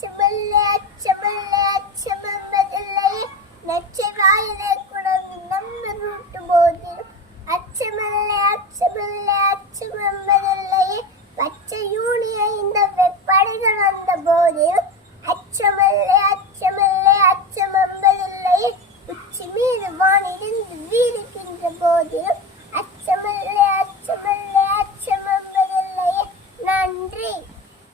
ചുമല്ലേ അച്ചമല്ലേ അച്ചമമ്മതല്ലേ നച്ചകായിലെ കുണങ്ങും നമ്മ കൂട്ടു പോകുന്നു അച്ചമല്ലേ അച്ചമല്ലേ അച്ചമമ്മതല്ലേ പച്ച യൂണിയൻ്റെ Yeah.